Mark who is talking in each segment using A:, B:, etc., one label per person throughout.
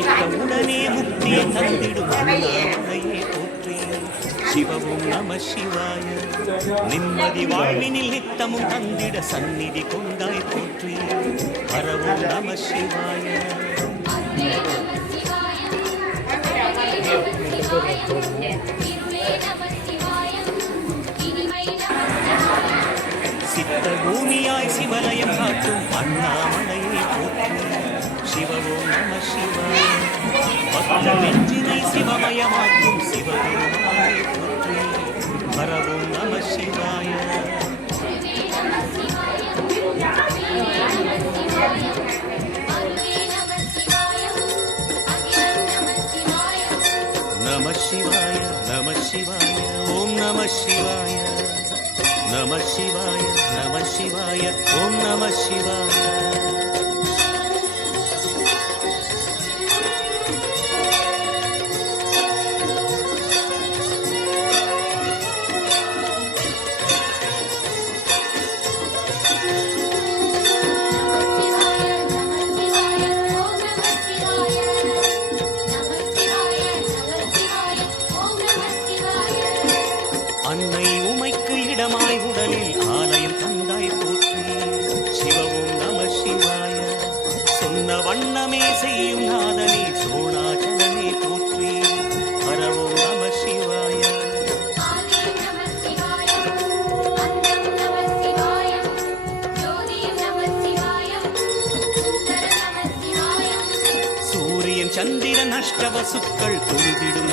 A: நினைத்த உடனே முக்தியை தந்திடும் அண்ணாமலையே சிவவும் நம சிவாய. நிம்மதி வாழ்வினில் நித்தமும் தந்திட சந்நிதி கொண்டாய் போற்றி ஹரவும் நம சிவாய. சித்த பூமியாய் சிவலயம் காட்டும் அண்ணாமலையை போற்றி சிவவும் நம சிவாய பக்த நெஞ்சினை சிவமயமாக்கும் சிவபெருமானை போற்றி ஹரவும் நம சிவாய நம சிவாய நம சிவாய ஓம் நம சிவாய நம சிவாய நம சிவாய ஓம் நம சிவாய செய்யும் நாதனே சோழாச்சலனே போற்றி. ஹரவும் நம சிவாய. சூரியன் சந்திரன் அஷ்டவசுக்கள் தொழுதிடும்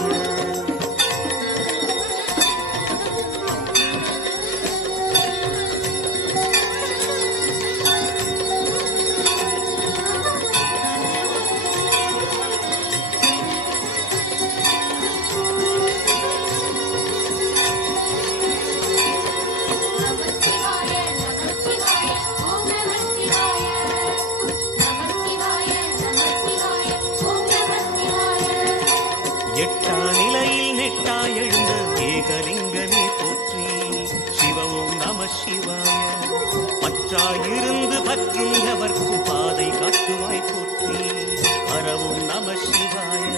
A: எட்டா நிலையில் நெட்டா எழுந்த ஏகலிங்கனே போற்றி. சிவவும் நம சிவாய. பற்றாயிருந்து பற்றும் எவர்க்கும் பாதை காட்டுவாய் போற்றி. அறவும் நம சிவாய.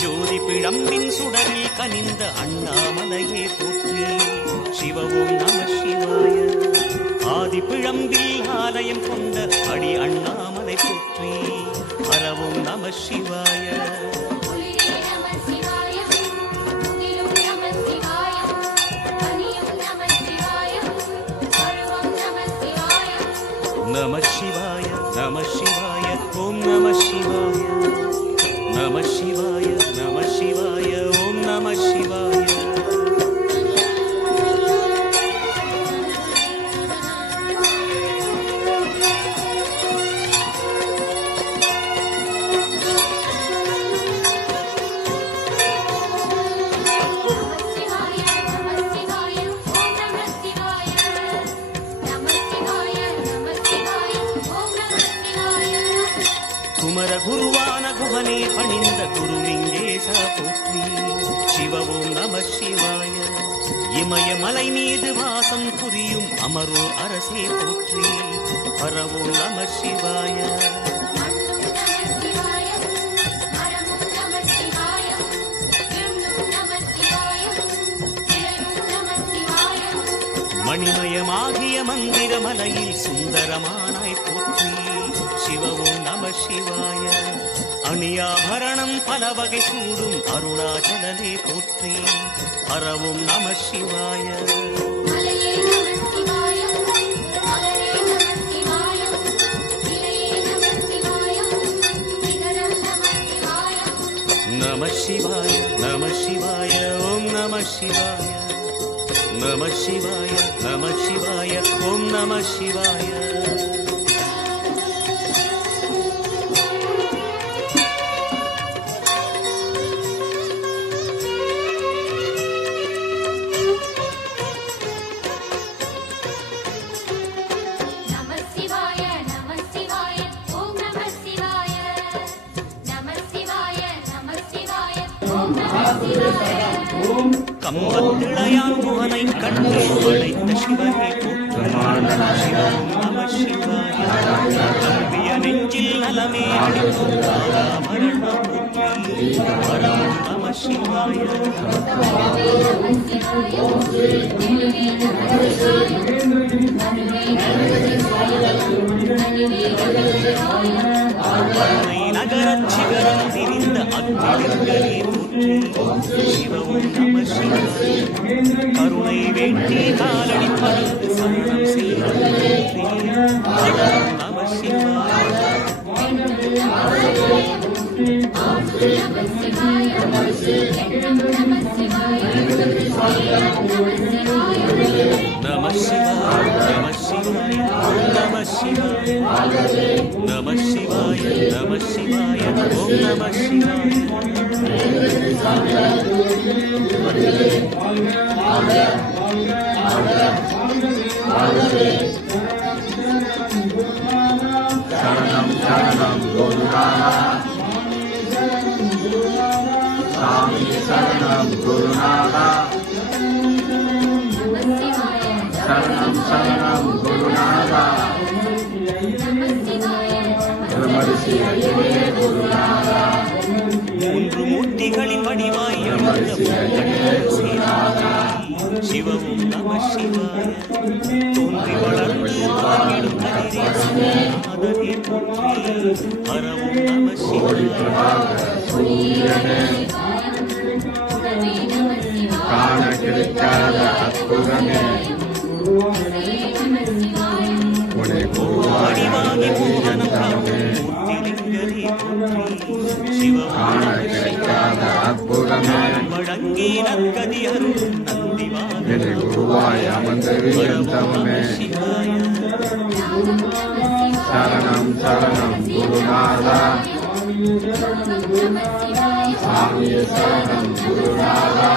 A: ஜோதி பிழம்பின் சுடரில் கனிந்த அண்ணாமலையே போற்றி. சிவவும் நம ஆதி பிழம்பில் ஆலயம் கொண்ட அடி அண்ணாமலை போற்றி அறவும் நம சிவாய. நம சிவாய நம சிவாய ஓம் நம சிவாய. நம சிவாய நம சிவாய. அவனே குகனே பணிந்த குருலிங்கேச போற்றி. சிவவும் நம சிவாய. இமயமலை மீது வாசம் புரியும் அமரோ அரசே போற்றி. பரவோ நம சிவாய. மணிமயமாகிய மந்திரமலையில் சுந்தரமானாய் போற்றி. சிவவும் நம சிவாய. அணியாபரணம் பல வகை சூடும் அருணாச்சலனே போற்றி அறவும் நம சிவாய. நம சிவாய நம சிவாய ஓம் நம சிவாய. நம சிவாய நம சிவாய ஓம் நம சிவாய.
B: ஓம்
A: கம்பத்திளையான் புவனை கண்டு அழைத்த சிவனே போற்றுமான் சிவம் நம சிவாய. நம்பிய நெஞ்சில் நலமே அளிக்கும் புத்தி நம சிவாய. நகரச் சிகரம் திரிந்த அத்திருங்களே போற்றி சிவம் நம கருணை வேண்டி காலடி பறந்து சரணம் செய்ய நம நம சிவாய. நம சிவாய. நம சிவாய. நம
C: சரணம் சரணம் குருநாதா சாமி சரணம் குருநாதா சரணம் சரணம் குருநாதா பிரமரிசி ஐயனே குருநாதா
A: மூன்று மூர்த்திகளின் வடிவாய் சிவமும் நம சிவாய. தோன்றி வளர்ந்து வாங்கிடும் கதிரே ஹரவும் நம
C: காண கிடைக்காத அற்புதமே. உனை
A: மூர்த்திலிங்கரே நம
C: கிடைக்காத அற்புதமே.
A: வழங்கி நற்கதி
C: குருவாய்
A: சிவாய
C: சரணம் சரணம் குருநாதா சரணம் குருநாதா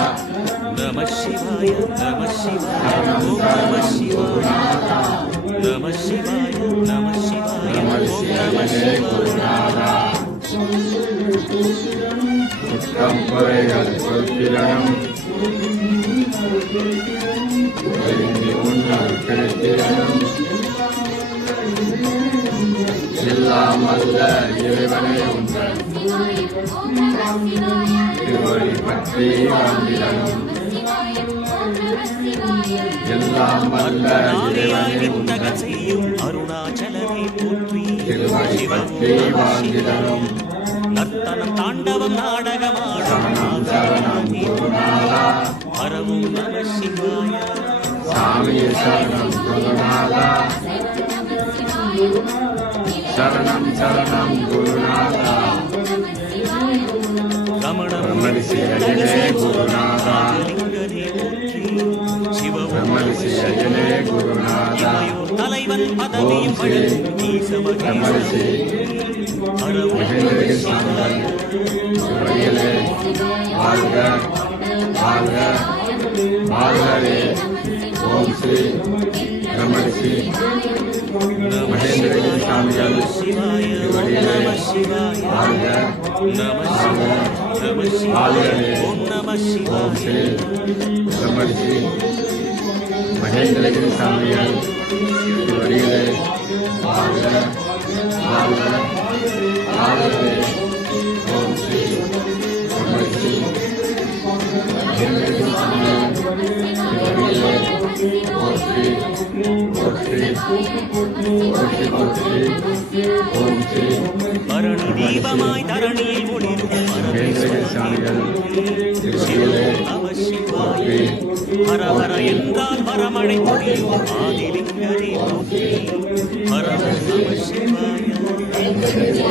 A: நம சிவாய நம சிவாய நம சிவாய
C: குற்றம் குறைகள் பொறுப்பிடணும் வேண்டி உன்னால் கிடைத்திடணும் இல்லாமல்ல இறைவனை உங்கள் திருவடி பற்றி எல்லாம் வல்ல இறைவனை உங்கள்
A: அருணாச்சலனை போற்றி
C: திருவடி பற்றி வாழ்ந்திடணும்
A: நர்த்தனம் தாண்டவம் நாடகமாடும் ஹரவும் நம சிவாய.
C: சாமியே சரணம் குருநாதா சரணம் சரணம் குருநாதா.
A: ரமணம்
C: பிரம்மரிஷி ஐயனே குருநாதா
A: லிங்கரே போற்றி சிவம்
C: பிரம்மரிஷி ஐயனே குருநாதா
A: தலைவன் பதவியும் வழங்கும்
C: வாழ்க வாழ்க வாழ்கவே ஓம் ஸ்ரீ பிரம்மரிஷி மகேந்திரகிரி சாமிகள்
A: சிவாய
C: வழியிலே வாழ்க
A: நம ஓம் நம
C: ஓம் ஸ்ரீ மகேந்திரகிரி சாமிகள் வாழ்க வாழ்க
A: பரணி தீபமாய் தரணியில் ஒளிரும்
C: மகேந்திரகிரி சாமிகள்
A: ஹர ஹர என்றால் பொழியும் ஆதிலிங்கரே போற்றி ஹர நம சிவாய